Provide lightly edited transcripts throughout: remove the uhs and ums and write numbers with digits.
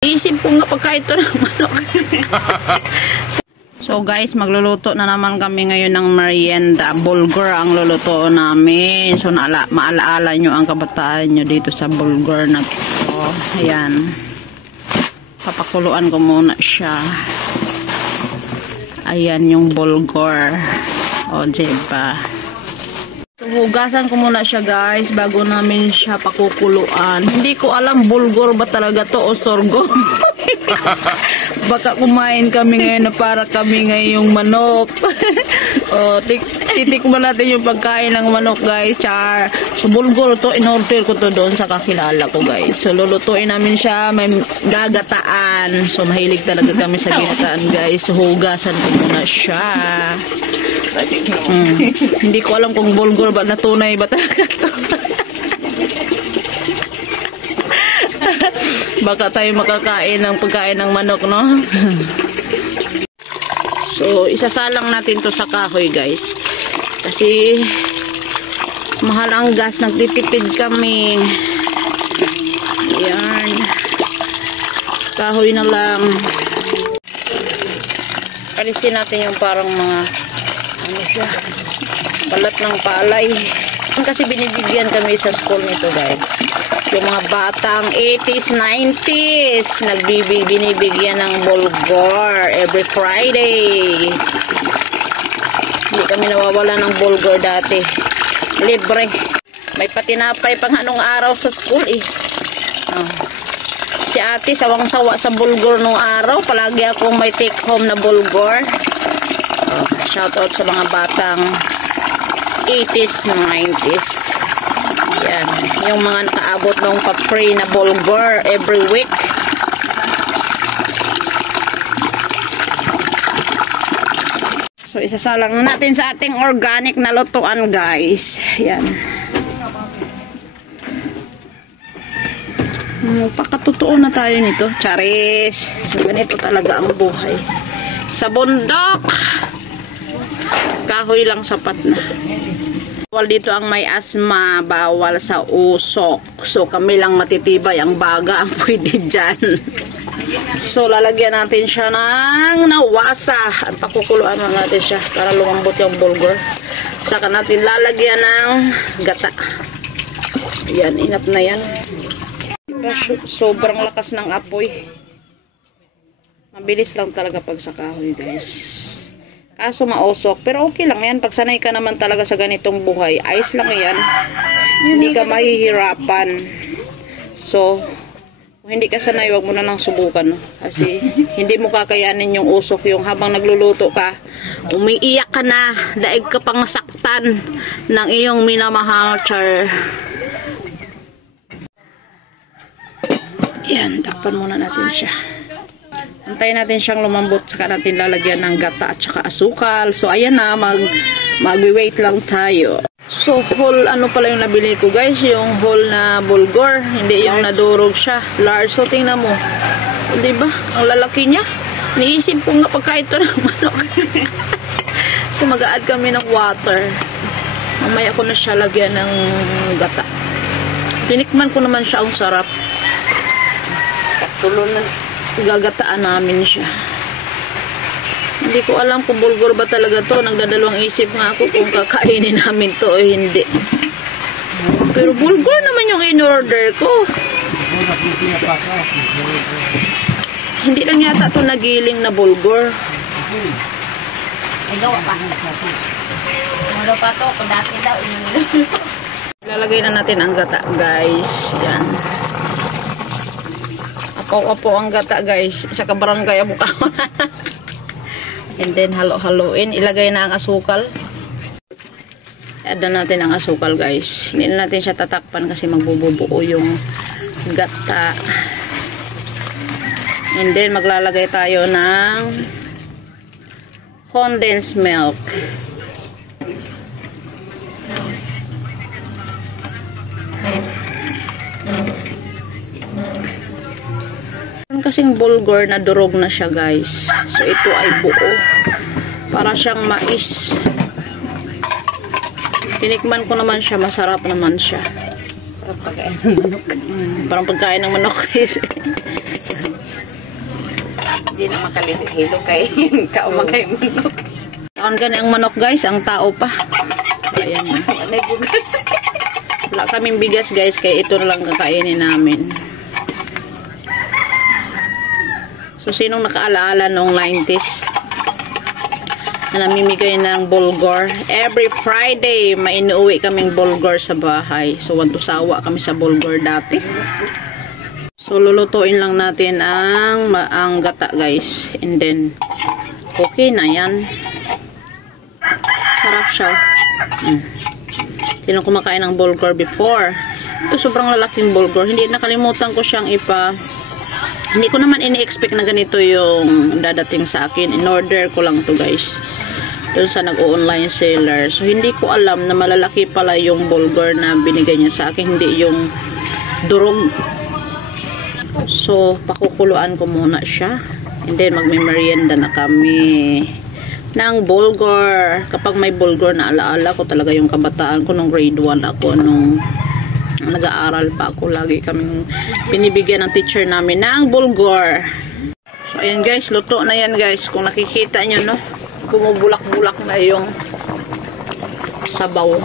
Isip ko nga pagka ito ng manok. So guys, magluluto na naman kami ngayon ng merienda. Bulgur ang luluto namin. So maalaala nyo ang kabataan nyo dito sa bulgur na to. Ayan. Papakuluan ko muna siya. Ayan yung bulgur. O, diba? Hugasan ko muna siya guys bago namin siya pakukuluan. Hindi ko alam bulgur ba talaga to o sorghum. Baka kumain kami ngayon na para kami ngayong manok. O, titikman natin yung pagkain ng manok guys. Char. So bulgur to, in-order ko to doon sa kakilala ko guys. So lulutuin namin siya, may gagataan. So mahilig talaga kami sa ginataan guys. So hugasan ko muna siya. Hindi ko alam kung bulgur ba na tunay ba talaga to. Baka tayo makakain ng pagkain ng manok, no? So isasalang natin to sa kahoy guys, kasi mahal ang gas, nagtitipid kami. Ayan, kahoy na lang. Alisin natin yung parang mga ano siya, balat ng palay. Kasi binibigyan kami sa school nito guys. Yung mga batang 80s, 90s, binibigyan ng bulgur every Friday. Hindi kami nawawala ng bulgur dati. Libre. May patinapay pang anong araw sa school eh. Si ate sawang-sawa sa bulgur nung araw. Palagi akong may take home na bulgur. Shout out sa mga batang 80s, 90s. Yan. Yung mga nakaabot ng pa-free na bulgur every week. So, isasalang na natin sa ating organic na lutuan, guys. Yan. Pakatotoo na tayo nito. Charis. So, ganito talaga ang buhay. Sa bundok, kahoy lang sapat na. Bawal dito ang may asma, bawal sa usok. So kami lang matitibay, ang baga ang pwede dyan. So lalagyan natin siya ng nawasa at pakukuluan natin siya para lumambot yung bulgur. Saka natin lalagyan ng gata. Ayan, inap na yan. Sobrang lakas ng apoy. Mabilis lang talaga pag sa kahoy guys. Kaso mausok. Pero okay lang yan. Pag sanay ka naman talaga sa ganitong buhay, ayos lang yan. Hindi ka mahihirapan. So, kung hindi ka sanay, wag mo na lang subukan. No? Kasi, hindi mo kakayanin yung usok. Yung habang nagluluto ka, umiiyak ka na. Daig ka pang masaktan ng iyong minamahal. Char. Yan, takpan muna natin siya. Antayin natin siyang lumambot, saka natin lalagyan ng gata at saka asukal. So ayan na, mag-wait lang tayo. So whole ano pala yung nabili ko guys, yung whole na bulgur, hindi yung nadurog siya. Large. So tingnan mo, diba? Ang lalaki niya. Niisip ko nga pagka ito ng manok. So mag-a-add kami ng water. Mamaya ko na siya lagyan ng gata. Tinikman ko naman siya, ang sarap. Patuloy na gagataan namin siya. Hindi ko alam kung bulgur ba talaga to. Nagdadalawang isip nga ako kung kakainin namin to o hindi. Pero bulgur naman yung in-order ko. Hindi lang yata to nagiling na bulgur. Ay, gawa pa. Muro pa to. Kung dati daw. Ilalagay na natin ang gata guys. Yan. Apo ang gata guys sa kabarangay Abukaw. And then halo-haloin, ilagay na ang asukal. Add na natin ang asukal guys. Hindi na natin siya tatakpan kasi magbubuo yung gata. And then maglalagay tayo ng condensed milk. Kasing bulgur na durog na siya guys. So ito ay buo. Para siyang mais. Tinikman ko naman siya, masarap naman siya. Parang pagkain ng manok. Parang pagkain ng manok guys. Hindi na makalihilo kay kaumagay manok. Taon gani ang manok guys, ang tao pa. Ayan na. Wala kaming bigas guys, kaya ito na lang kakainin namin. So sinong nakaalaala nung 90s na namimigay ng bulgur? Every Friday may inuwi kaming bulgur sa bahay. So wantusawa kami sa bulgur dati. So lulutuin lang natin ang gata guys, and then okay na yan. Sarap siya. Tinong kumakain ng bulgur before. Ito sobrang lalaking bulgur. Hindi, nakalimutan ko siyang hindi ko naman ini-expect na ganito yung dadating sa akin. In-order ko lang to guys. Doon sa nag-online seller. So hindi ko alam na malalaki pala yung bulgur na binigay niya sa akin. Hindi yung durog. So pakukuluan ko muna siya. And then magme-merienda na kami ng bulgur. Kapag may bulgur na alaala ko talaga yung kabataan ko nung grade 1 ako, nung nag-aaral pa ako, lagi kaming binibigyan ng teacher namin ng bulgur. So ayan guys, luto na yan guys. Kung nakikita nyo, no, bumubulak-bulak na yung sabaw.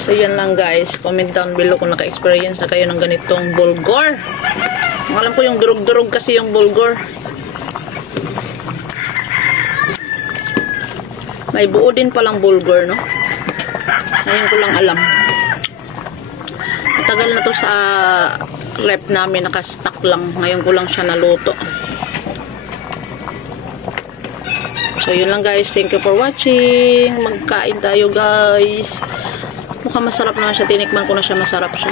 So yan lang guys, comment down below kung naka-experience na kayo ng ganitong bulgur. Alam ko yung durog-durog kasi yung bulgur. May buo din palang bulgur, no? Ngayon ko lang alam. Matagal na to sa rep namin, naka-stock lang. Ngayon ko lang siya naluto. So yun lang guys, thank you for watching. Magkain tayo guys. Mukhang masarap naman siya, tinikman ko na siya, masarap siya.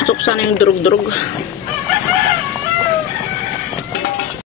Gusto ko sana yung durog-durog.